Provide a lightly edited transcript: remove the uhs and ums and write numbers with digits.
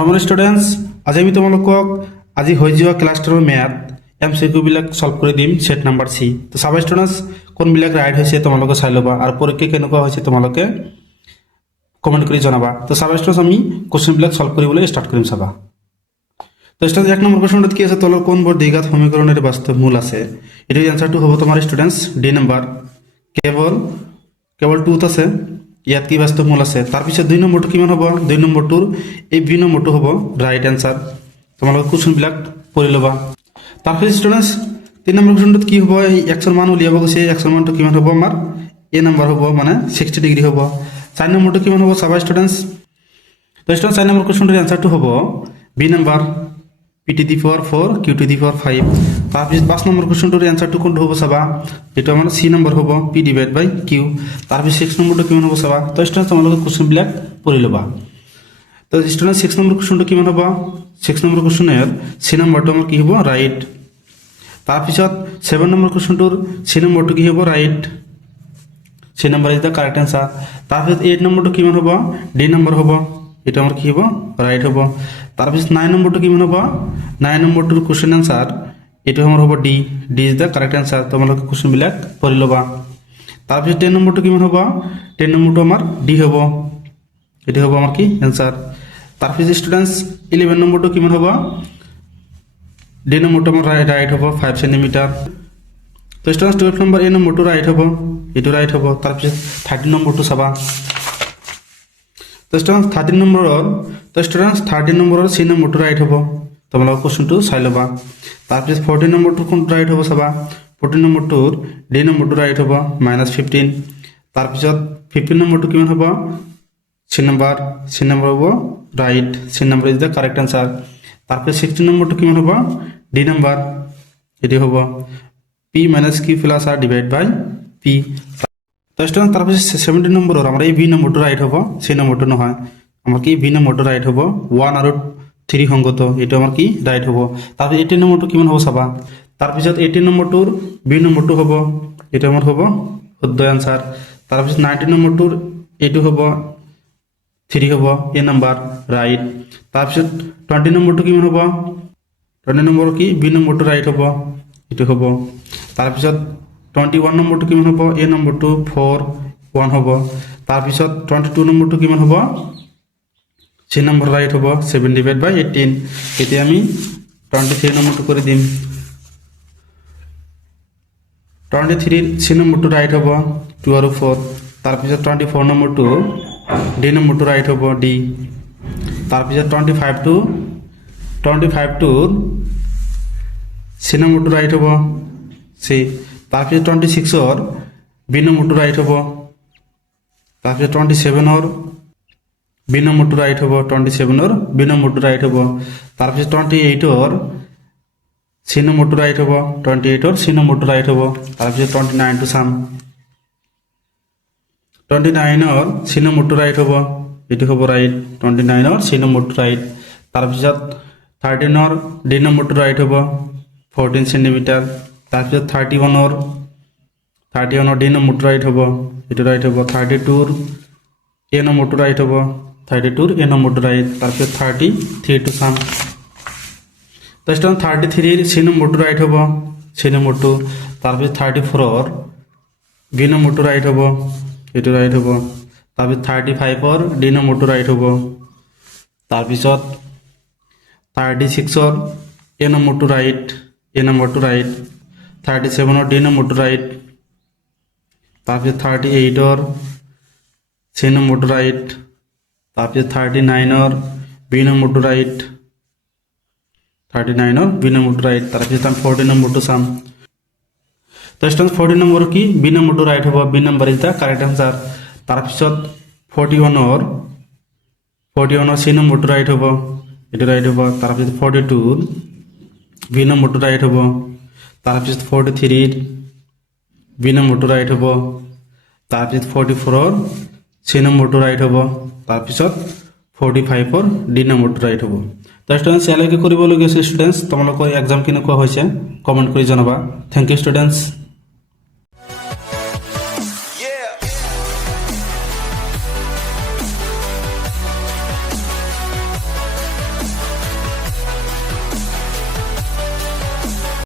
normal students আজি আমি তোমালোকক আজি হৈ যোৱা ক্লাছ 10 মেথ MCQ বিলাক সলভ কৰি দিম সেট নাম্বাৰ সি তো চাবা ষ্টুডেণ্টছ কোনবিলাক ৰাইট হৈছে তোমালোকে চাই ল'বা আৰু পৰীক্ষা কেনেকুৱা হৈছে তোমালোকে কমেন্ট কৰি জনাবা তো চাবা ষ্টুডেণ্টছ আমি কোশ্চেন বিলাক সলভ কৰিবলৈ ষ্টাৰ্ট কৰিম চাবা তো ষ্টুডেণ্টছ এক নম্বৰ কোশ্চনটোত কি আছে তলৰ কোনবোৰ দ্বিঘাত সমীকৰণৰ বাস্তৱ মূল আছে এটাৰ আনসাৰটো হ'ব তোমাৰ ষ্টুডেণ্টছ ডি নম্বৰ কেৱল 2 আছে ইয়াত কি বাস্তৱ মূল আছে তাৰ পিছত 2 নম্বৰটো কিমান হ'ব 2 নম্বৰটোৰ এই বি নম্বৰটো হ'ব ৰাইট আনসাৰ তোমালোকে কোশ্চেন বিলাক পঢ়ি ল'বা তাৰ পিছত ষ্টুডেণ্টছ 3 নম্বৰ কোশ্চনটোত কি হ'ব এই x ৰ মান উলিয়াব গৈছে x ৰ মানটো কিমান হ'ব আমাৰ a নম্বৰ হ'ব মানে 60 ডিগ্ৰী হ'ব 4 নম্বৰটো কিমান হ'ব চাবা ষ্টুডেণ্টছ তো ষ্টুডেণ্টছ 4 নম্বৰ কোশ্চনটোৰ আনসাৰটো হ'ব B number p to the power 4 q to the power 5 তাৰ পিছত 5 নম্বৰ কোশ্চনটোৰ আনসাৰটো কোনটো হ'ব চাবা এটা আমাৰ c নম্বৰ হ'ব p divided by q তাৰ পিছত 6 নম্বৰটো কিমান হ'ব চাবা তো ষ্টুডেণ্টছ তোমালোকে কোশ্চেন বিলাক পঢ়ি ল'বা তো ষ্টুডেণ্টছ 6 নম্বৰ কোশ্চনটো কিমান হ'ব 6 নম্বৰ কোশ্চনৰ c নম্বৰটো আমাৰ কি হ'ব ৰাইট তাৰ পিছত 7 নম্বৰ কোশ্চনটোৰ c নম্বৰটো কি হ'ব right c number is the correct answer তাৰ পিছত 8 নম্বৰটো কিমান হ'ব d নম্বৰ হ'ব এটা আমাৰ কি হ'ব ৰাইট হ'ব তাৰ পিছত 9 নম্বৰটো কিমান হ'ব 9 নম্বৰটোৰ কোশ্চেন আনসাৰ এটা আমাৰ হ'ব d is the correct answer তোমালোকে কোশ্চেন বিলাক পঢ়ি ল'বা তাৰ পিছত 10 নম্বৰটো কিমান হ'ব 10 নম্বৰটো আমাৰ d হ'ব এটা হ'ব আমাৰ কি আনসাৰ তাৰ পিছত ষ্টুডেণ্টছ 11 নম্বৰটো কিমান হ'ব d নম্বৰটো আমাৰ ৰাইট হ'ব 5 সেন্টিমিটাৰ তো ষ্টুডেণ্টছ 12 নম্বৰ a নম্বৰটো ৰাইট হ'ব এটো ৰাইট হ'ব তাৰ পিছত 13 নম্বৰটো চাবা তো ষ্টুডেণ্টছ 13 নম্বৰৰ c নম্বৰটো ৰাইট হ'ব তোমালোকে কোশ্চেনটো চাই ল'বা তাৰ পিছত 14 নম্বৰটো কোনটো ৰাইট হ'ব চাবা 14 নম্বৰটোৰ d নম্বৰটো ৰাইট হ'ব -15 তাৰ পিছত 15 নম্বৰটো কিমান হ'ব c নম্বৰ হ'ব right c number is the correct answer তাৰপৰে 16 নম্বৰটো কিমান হ'ব d নম্বৰ এটি হ'ব p - q + r ডিভাইড বাই p তো স্টুডেন্ট তারপরে 17 নম্বৰৰ আমাৰ এই b নম্বৰটো ৰাইট হ'ব c নম্বৰটো নহয় আমাৰ কি b নম্বৰটো ৰাইট হ'ব 1 আৰু 3 সংগত এটো আমাৰ কি ৰাইট হ'ব তাৰপৰে 18 নম্বৰটো কিমান হ'ব চাবা তাৰপিছত 18 নম্বৰটোৰ b নম্বৰটো হ'ব এটা আমাৰ হ'ব শুদ্ধ আনসাৰ তাৰপিছত 19 নম্বৰটোৰ এটো হ'ব 3 হ'ব a নম্বৰ ৰাইট তাৰপিছত 20 নম্বৰটো কিমান হ'ব 20 নম্বৰ কি b নম্বৰটো ৰাইট হ'ব এটো হ'ব তাৰপিছত 21 নম্বৰটো কিমান হ'ব a নম্বৰটো 4 1 হ'ব তাৰপিছত 22 নম্বৰটো কিমান হ'ব c নম্বৰ ৰাইট হ'ব 7 ডিভাইড বাই 18 এতিয়া আমি 23 নম্বৰটো কৰি দিম 23 c নম্বৰটো ৰাইট হ'ব 2 আৰু 4 তাৰপিছত 24 নম্বৰটো d নম্বৰটো ৰাইট হ'ব d তাৰপিছত 25 টো c নম্বৰটো ৰাইট হ'ব c তাৰপিছত 26 ৰ b নম্বৰটো ৰাইট হ'ব তাৰপিছত 27 ৰ b নম্বৰটো ৰাইট হ'ব 27 ৰ b নম্বৰটো ৰাইট হ'ব তাৰপিছত 28 ৰ c নম্বৰটো ৰাইট হ'ব 28 ৰ c নম্বৰটো ৰাইট হ'ব তাৰপিছত 29 টো চাম 29 ৰ c নম্বৰটো ৰাইট হ'ব এটো হ'ব ৰাইট 29 ৰ c নম্বৰটো ৰাইট তাৰপিছত 13 ৰ d নম্বৰটো ৰাইট হ'ব 14 সেন্টিমিটাৰ তাৰপিছত 31 ৰ d নম্বৰটো ৰাইট হ'ব এটো ৰাইট হ'ব 32 ৰ a নম্বৰটো ৰাইট হ'ব 32 ৰ a নম্বৰটো ৰাইট তাৰপিছত 33 টো চাম তাৰপিছত 33 ৰ c নম্বৰটো ৰাইট হ'ব c নম্বৰটো তাৰপিছত 34 ৰ b নম্বৰটো ৰাইট হ'ব এটো ৰাইট হ'ব তাৰপিছত 35 ৰ d নম্বৰটো ৰাইট হ'ব তাৰপিছত 36 ৰ a নম্বৰটো ৰাইট 37 ৰ d নম্বৰটো ৰাইট তাৰপিছত 38 ৰ c নম্বৰটো ৰাইট তাৰপিছত 39 ৰ b নম্বৰটো ৰাইট 39 ৰ b নম্বৰটো ৰাইট তাৰপিছত 40 নম্বৰটো চাম তো ষ্টুডেন্টস 40 নম্বৰ কি b নম্বৰটো ৰাইট হ'ব b number is the correct answer তাৰপিছত 41 ৰ c নম্বৰটো ৰাইট হ'ব এটো ৰাইট হ'ব তাৰপিছত 42 ৰ b নম্বৰটো ৰাইট হ'ব তাৰপিছত 43 ৰ b নম্বৰটো ৰাইট হ'ব তাৰপিছত 44 ৰ c নম্বৰটো ৰাইট হ'ব তাৰপিছত 45 ৰ d নম্বৰটো ৰাইট হ'ব তো ষ্টুডেন্টস ইয়ালৈকে কৰিবলগীয়া ষ্টুডেন্টস তোমালোকৰ এক্সাম কেনেকুৱা হৈছে কমেন্ট কৰি জনাবা থ্যাংক ইউ ষ্টুডেন্টস